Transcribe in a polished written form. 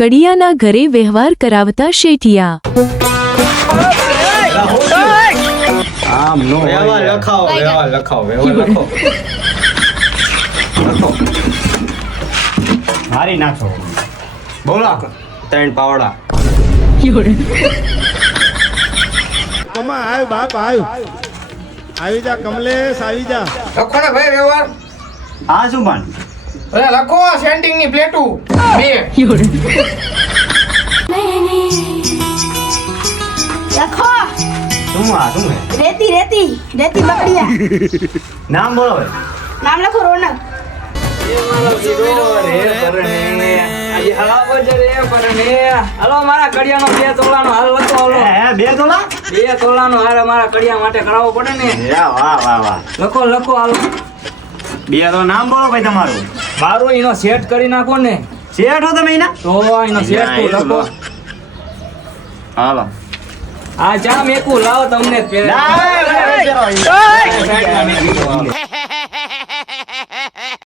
કડિયાના ઘરે વ્યવહાર કરાવતા શેઠિયા. આમ નો વ્યવહાર લખાવો વ્યવહાર લખાવો વ્યવહાર લખો લખો મારી નાખો. બોલો 3 પાવડા કમા આવ બાપ આવ આવી જા કમલેશ આવી જા લખો ને ભાઈ વ્યવહાર આ શું પણ અરે લખો સેન્ટિંગ ની પ્લેટું બે લખો શું આ શું હે? રેતી રેતી રેતી બકડિયા નામ બોલો ભાઈ. નામ લખો રોનક હાલો મારા કડિયાનો 2 તોલાનો હાલ લખો હાલો હે 2 તોલા? 2 તોલાનો હાર મારા કડિયા માટે કરાવવો પડે ને યા વાહ વાહ વાહ. લખો લખો હાલો 2 તો નામ બોલો ભાઈ તમારું. મારું એનો સેટ કરી નાખો ને શેઠ હો તમે એના? તો એનો સેટ લખો હાલો. આ ચા મેકું લાવો તમને જ પહેરે. ના, ના, ના, ના, ના.